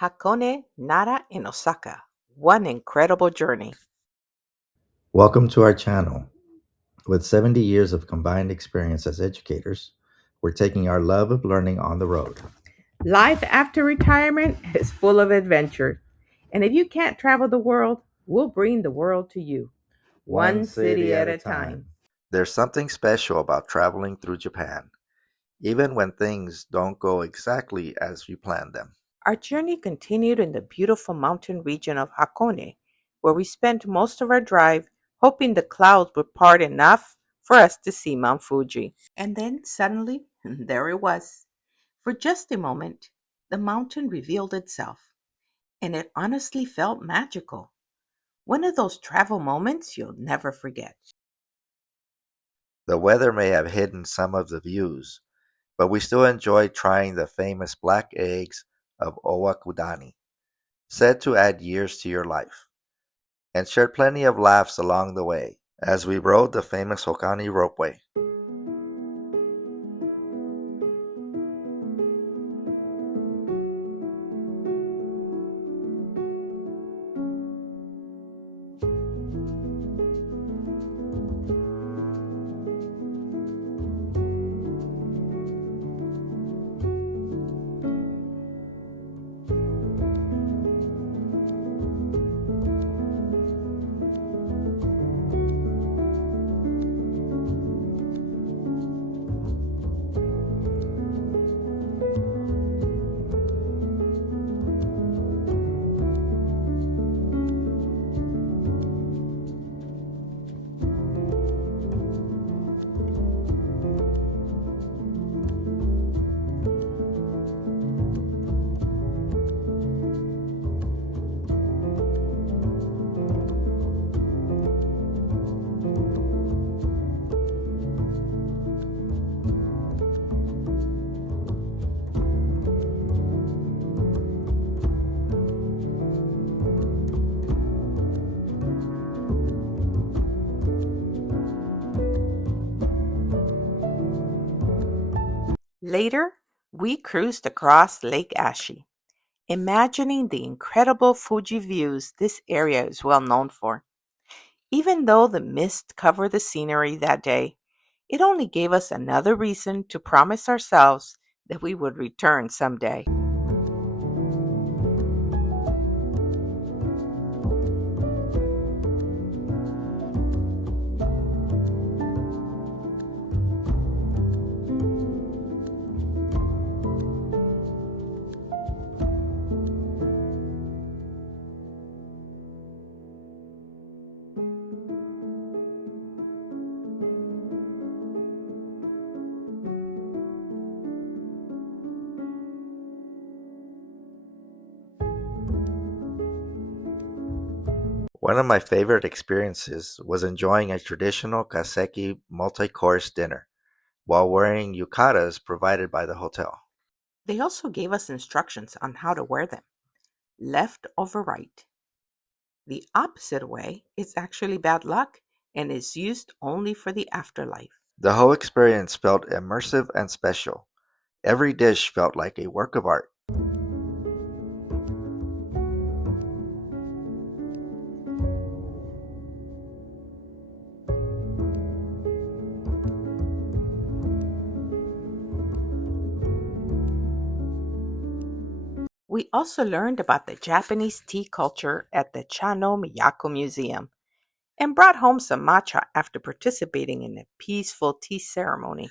Hakone, Nara, and Osaka. One incredible journey. Welcome to our channel. With 70 years of combined experience as educators, we're taking our love of learning on the road. Life after retirement is full of adventure. And if you can't travel the world, we'll bring the world to you. One city at a time. There's something special about traveling through Japan, even when things don't go exactly as you planned them. Our journey continued in the beautiful mountain region of Hakone, where we spent most of our drive hoping the clouds would part enough for us to see Mount Fuji. And then suddenly, there it was. For just a moment, the mountain revealed itself, and it honestly felt magical. One of those travel moments you'll never forget. The weather may have hidden some of the views, but we still enjoyed trying the famous black eggs of Ōwakudani, said to add years to your life, and shared plenty of laughs along the way as we rode the famous Hakone Ropeway. Later, we cruised across Lake Ashi, imagining the incredible Fuji views this area is well known for. Even though the mist covered the scenery that day, it only gave us another reason to promise ourselves that we would return someday. One of my favorite experiences was enjoying a traditional Kaiseki multi-course dinner while wearing yukatas provided by the hotel. They also gave us instructions on how to wear them. Left over right. The opposite way is actually bad luck and is used only for the afterlife. The whole experience felt immersive and special. Every dish felt like a work of art. We also learned about the Japanese tea culture at the Chano Miyako Museum and brought home some matcha after participating in a peaceful tea ceremony.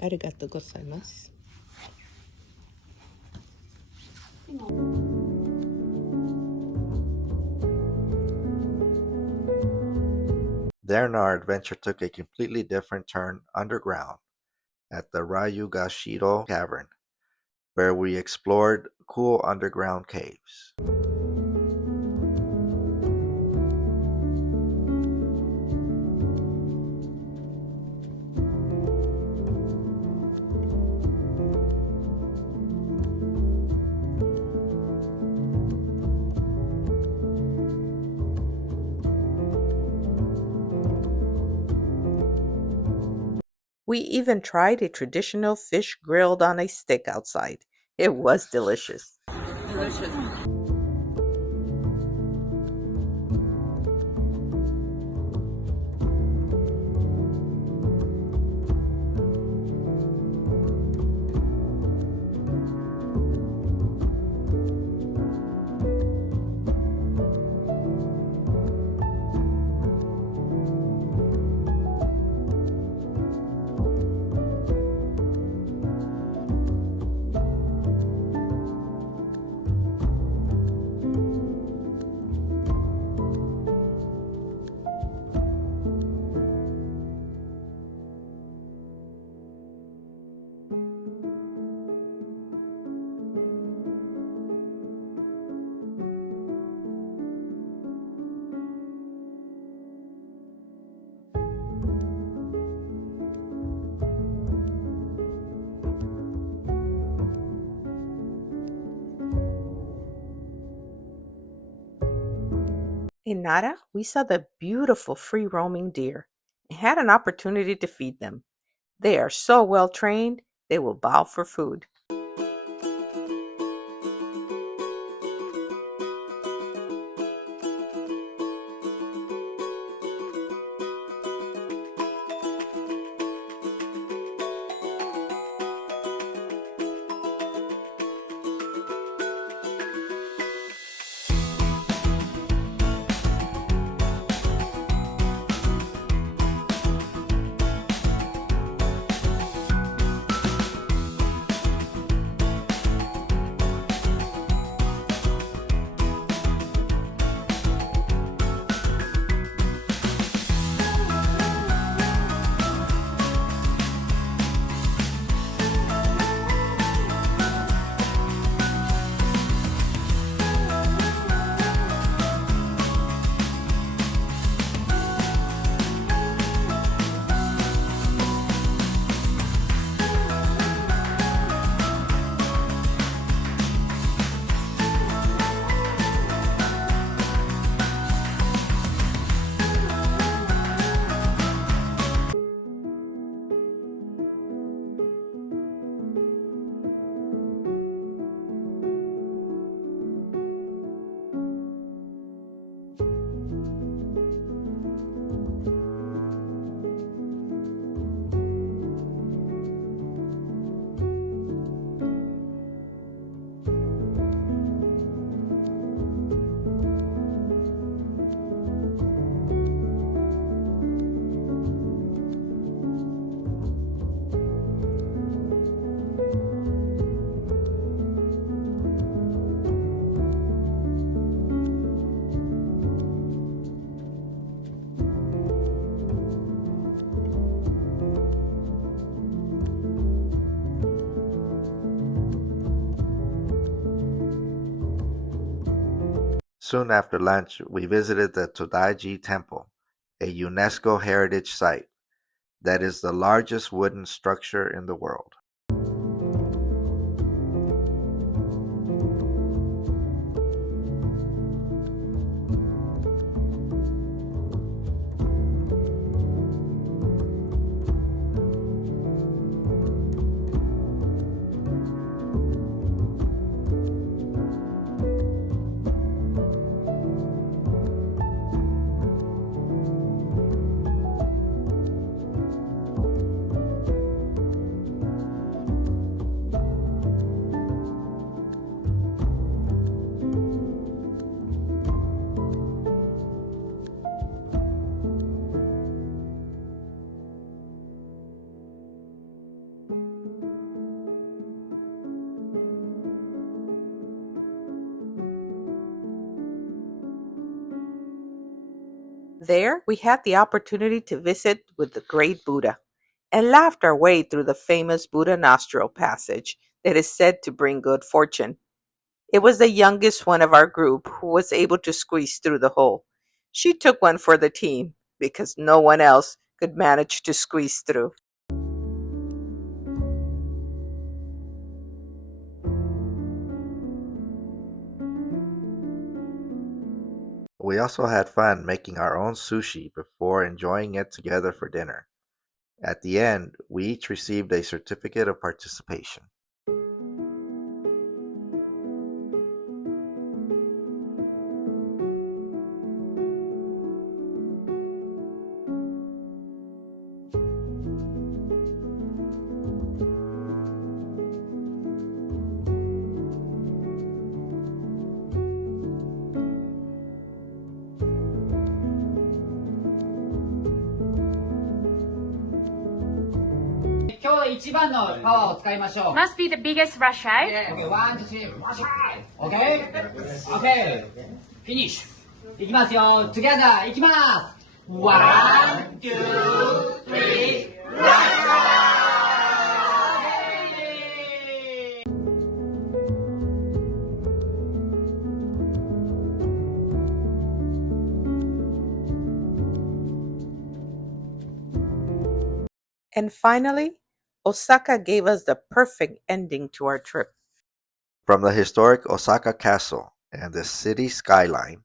Arigatou gozaimasu. Then our adventure took a completely different turn underground at the Ryugashido Cavern, where we explored cool underground caves. We even tried a traditional fish grilled on a stick outside. It was delicious. In Nara, we saw the beautiful free-roaming deer and had an opportunity to feed them. They are so well trained, they will bow for food. Soon after lunch, we visited the Todaiji Temple, a UNESCO heritage site that is the largest wooden structure in the world. There, we had the opportunity to visit with the great Buddha and laughed our way through the famous Buddha nostril passage that is said to bring good fortune. It was the youngest one of our group who was able to squeeze through the hole. She took one for the team because no one else could manage to squeeze through. We also had fun making our own sushi before enjoying it together for dinner. At the end, we each received a certificate of participation. Must be the biggest rush, right? Okay, one, two, three, okay? Okay, finish. いきますよ、together, いきます。One, two, three, And finally, Osaka gave us the perfect ending to our trip. From the historic Osaka Castle and the city skyline,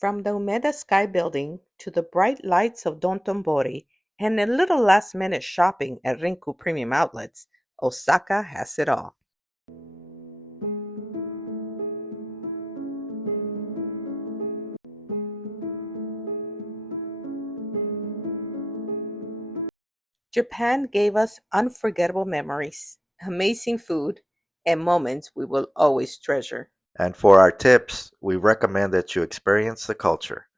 From the Umeda Sky Building to the bright lights of Dotonbori and a little last-minute shopping at Rinku Premium Outlets, Osaka has it all. Japan gave us unforgettable memories, amazing food, and moments we will always treasure. And for our tips, we recommend that you experience the culture.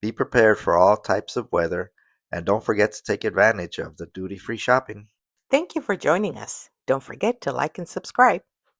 Be prepared for all types of weather, and don't forget to take advantage of the duty-free shopping. Thank you for joining us. Don't forget to like and subscribe.